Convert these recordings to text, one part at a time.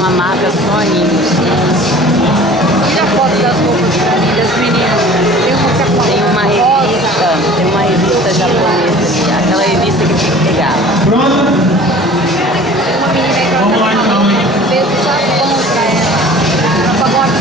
uma marca Sony. Tira foto das roupas das meninas. Tem uma revista japonesa, aquela revista que tem que pegar. Pronto? Uma menina aí pra vamos lá então, hein? fez o Japão pra ela. No pagode.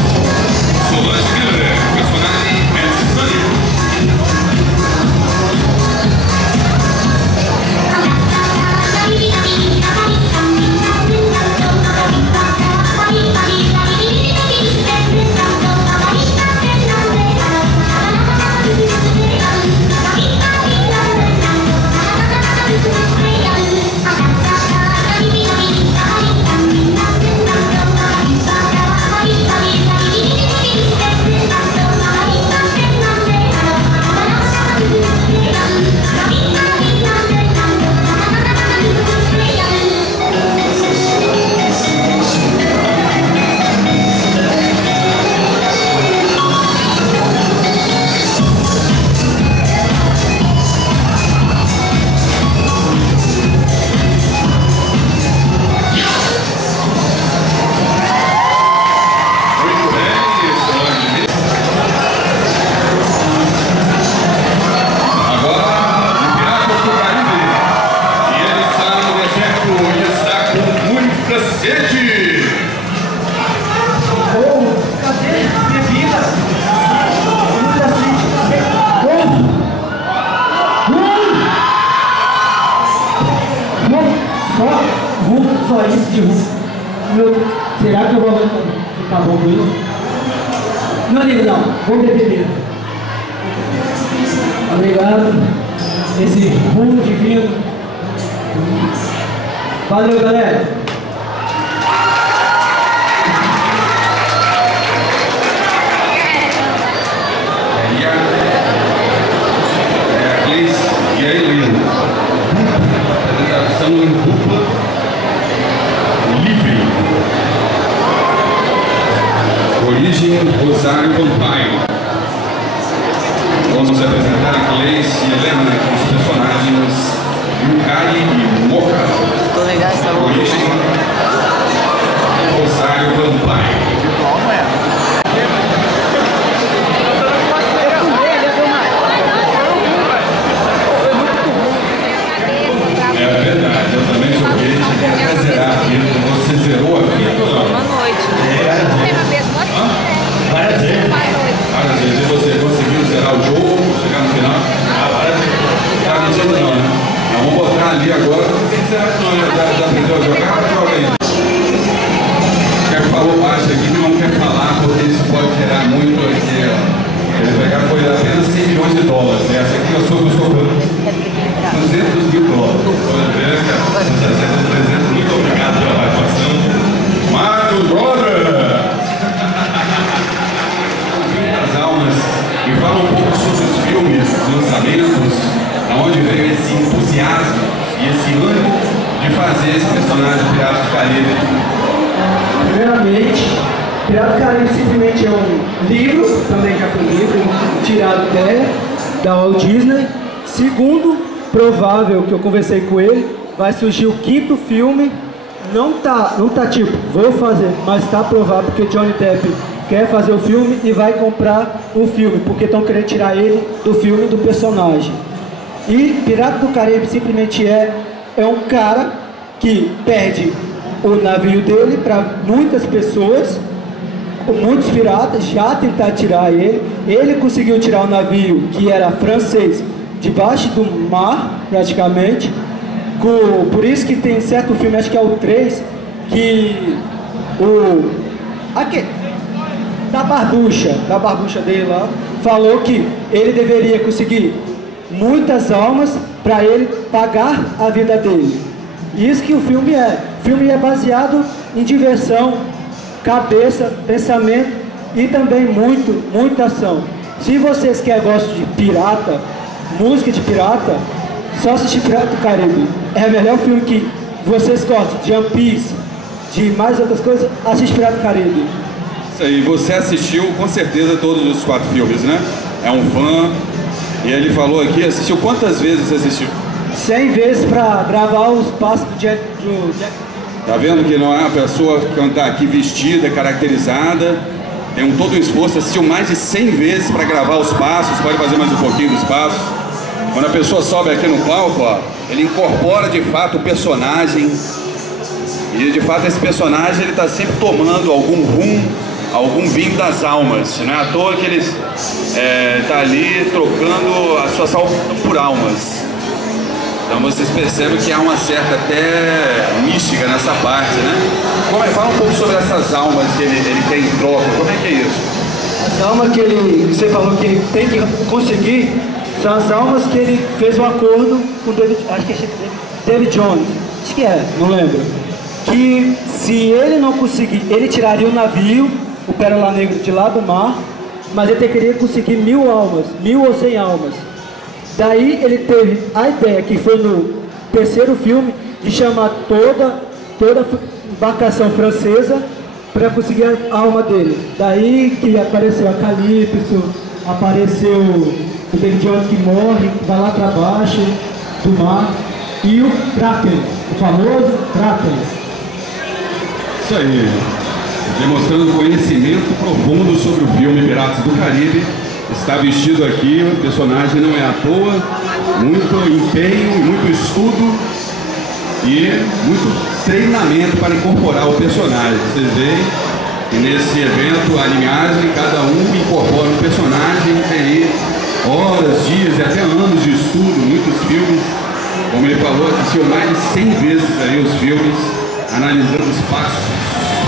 Só isso de rum. Será que eu vou ficar bom com isso? Não ligo não, vou beber mesmo. Obrigado. Esse rum divino. Valeu, galera. E aí, Lino? Apresentação em dupla livre. Origem Rosário Vampire. Vamos apresentar a Gleice e Helena com os personagens Yukari e Mocha. Ficou legal essa roupa. Origem Rosário Vampire. Você zerou a vida? Uma noite. Várias vezes. Várias vezes. E você conseguiu zerar o jogo, chegar no final? Tá mentindo não, né? Nós vamos botar ali agora. Não tem que zerar não, né? Já aprendeu a jogar? Joga aí. Quem falou baixo aqui que não quer falar, porque isso pode gerar muito aqui. Ele pegar foi apenas 100 milhões de dólares. Essa aqui eu sou 200 mil dólares. Muito obrigado pela participação. Mário Brother! As almas, me fala um pouco sobre os filmes, os lançamentos, aonde veio esse entusiasmo e esse ânimo de fazer esse personagem Piratas do Caribe. Primeiramente, Piratas do Caribe simplesmente é um livro, também já foi um livro, tirado da Walt Disney. Segundo, provável que eu conversei com ele, vai surgir o 5º filme. Não tá tipo, vou fazer, mas tá provável porque Johnny Depp quer fazer o filme e vai comprar o filme, porque estão querendo tirar ele do filme do personagem. E Pirata do Caribe simplesmente é um cara que perde o navio dele para muitas pessoas, muitos piratas já tentaram tirar ele. Ele conseguiu tirar o navio que era francês debaixo do mar, praticamente. Por isso que tem certo filme, acho que é o 3, que da barbucha dele lá, falou que ele deveria conseguir muitas almas para ele pagar a vida dele. Isso que o filme é. O filme é baseado em diversão, cabeça, pensamento e também muita ação. Se vocês gostam de pirata, música de pirata, só assistir Pirata do Caribe. É o melhor filme que vocês gostam, de One Piece, de mais outras coisas, assiste Pirata do Caribe. Isso aí, você assistiu com certeza todos os 4 filmes, né? É um fã. E ele falou aqui, assistiu quantas vezes você assistiu? 100 vezes pra gravar os passos do Jack. Tá vendo que não é uma pessoa que está aqui vestida, caracterizada, tem todo um esforço, assistiu mais de 100 vezes para gravar os passos, pode fazer mais um pouquinho dos passos. Quando a pessoa sobe aqui no palco, ó, ele incorpora de fato o personagem, e de fato esse personagem ele está sempre tomando algum rumo, algum vinho das almas. Não é à toa que ele está ali trocando a sua alma por almas. Então vocês percebem que há uma certa até mística nessa parte, né? Fala um pouco sobre essas almas que ele tem em troca, como é que é isso? As almas que você falou que ele tem que conseguir, são as almas que ele fez um acordo com acho que é David Jones, acho que não lembro. Que se ele não conseguir, ele tiraria o navio, o Pérola Negra, de lá do mar, mas ele queria conseguir 1000 almas, 1000 ou 100 almas. Daí ele teve a ideia, que foi no terceiro filme, de chamar toda embarcação francesa para conseguir a alma dele. Daí que apareceu a Calypso, apareceu o David Jones que morre, vai lá para baixo do mar, e o Kraken, o famoso Kraken. Isso aí, demonstrando conhecimento profundo sobre o filme Piratas do Caribe. Está vestido aqui, o personagem não é à toa, muito empenho, muito estudo e muito treinamento para incorporar o personagem. Vocês veem que nesse evento, a linhagem, cada um incorpora um personagem, tem aí horas, dias e até anos de estudo, muitos filmes. Como ele falou, assistiu mais de 100 vezes aí os filmes, analisando os passos